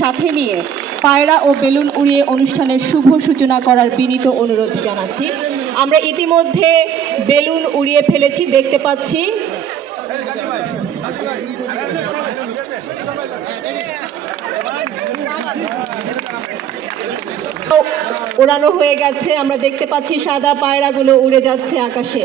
সাথে নিয়ে পায়রা ও বেলুন উড়িয়ে অনুষ্ঠানের শুভ সূচনা করার বিনীত অনুরোধ জানাচ্ছি। আমরা ইতিমধ্যে বেলুন উড়িয়ে ফেলেছি, দেখতে পাচ্ছি। ওড়ানো হয়ে গেছে, আমরা দেখতে পাচ্ছি সাদা পায়রাগুলো উড়ে যাচ্ছে আকাশে।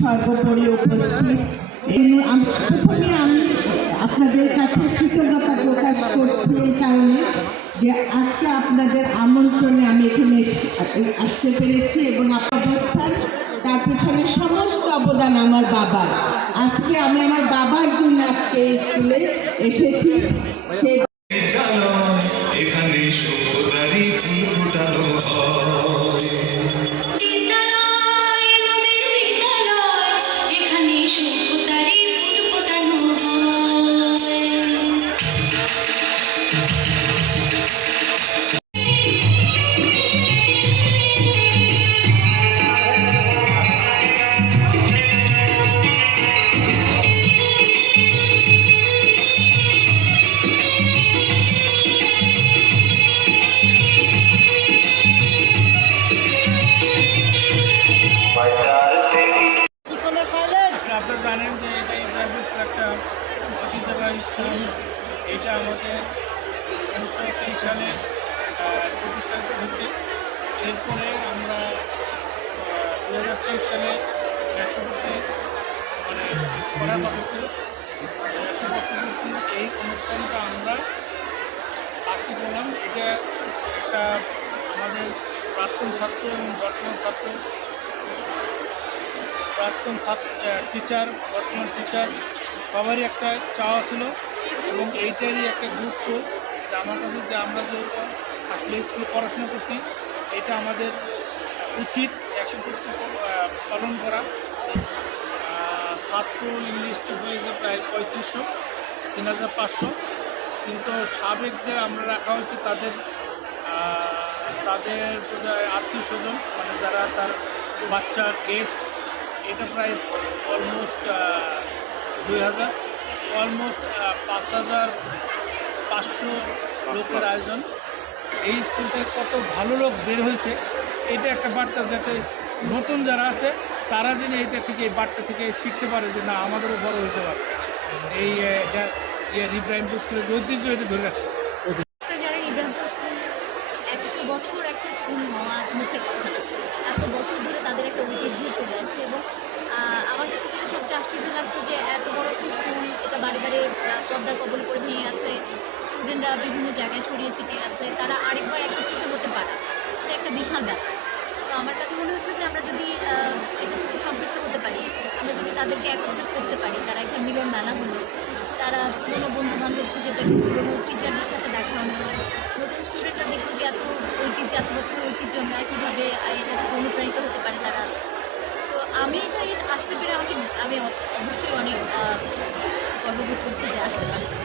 সর্বোপরি উপস্থিত। প্রথমে আমি আপনাদের কাছে কৃতজ্ঞতা প্রকাশ করছি এই কারণে যে আজকে আপনাদের আমন্ত্রণে আমি এখানে আসতে পেরেছি এবং অবস্থান, তার পেছনে সমস্ত অবদান আমার বাবার। আজকে আমি আমার বাবার জন্য আজকে এই স্কুলে এসেছি। সেই এখানে আপনারা জানেন যে এটা ইব্রাহিম একটা স্কুল এইটা আমাদের উনিশশো তেইশ সালে প্রতিষ্ঠিত হয়েছে এরপরে আমরা দু হাজার তেইশ সালে একশো মানে করা হয়েছিল একশো বছর এই অনুষ্ঠানটা আমরা আজকে করলাম এটা একটা আমাদের প্রাক্তন ছাত্র এবং বর্তমান ছাত্র প্রাক্তন টিচার বর্তমান টিচার সবারই একটা চাওয়া ছিল এবং এইটারই একটা গুরুত্ব যে আমার কাছে যে আমরা যে আসলে স্কুলে পড়াশোনা করছি, এটা আমাদের উচিত একশো পার্সেন্ট পালন করা। ছাত্র ইংলিশটি হয়ে হয়েছে প্রায় পঁয়ত্রিশশো, তিন হাজার পাঁচশো। কিন্তু সাবেক যে আমরা রাখা হয়েছে, তাদের তাদের আত্মীয় স্বজন মানে যারা তার বাচ্চা গেস্ট এটা প্রায় অলমোস্ট দুই হাজার অলমোস্ট পাঁচ হাজার পাঁচশো লোকের আয়োজন। এই স্কুল থেকে কত ভালো লোক বের হয়েছে এটা একটা বার্তা যাতে নতুন যারা আছে তারা যেন এটা থেকে এই বার্তা থেকে শিখতে পারে যে না আমাদেরও বড় হতে পারে এই ইয়ে ইব্রাহিমপুর স্কুলের যে ঐতিহ্য এটা ধরে রাখতে স্কুল একশো বছর একটা স্কুল হওয়ার মুখের কথা। এত বছর ধরে তাদের একটা ঐতিহ্য চলে আসছে এবং আমার কাছে যেটা সবচেয়ে আশ্চর্য লাগতো যে এত বড় একটা স্কুল এটা বারে বারে পদ্মার কবল করে ভেঙে আছে স্টুডেন্টরা বিভিন্ন জায়গায় ছড়িয়ে ছিটিয়ে আছে তারা আরেকবার একত্রিত হতে পারা। এটা একটা বিশাল ব্যাপার। তো আমার কাছে মনে হচ্ছে যে আমরা যদি এটার সাথে সম্পৃক্ত হতে পারি, আমরা যদি তাদেরকে একত্রিত করতে পারি, তারা একটা মিলন মেলা হলো, তারা পুরনো বন্ধু বান্ধব খুঁজে পেল পুরোনো টিচারদের সাথে দেখা হলো, নতুন স্টুডেন্টরা দেখল যে এত ঐতিহ্য, এত বছরের ঐতিহ্য নয় কীভাবে এটা থেকে অনুপ্রাণিত হতে পারে তারা তো আমি এটা আসতে পেরে আমাকে আমি অবশ্যই অনেক গর্ববোধ করছি যে আসতে পারছি।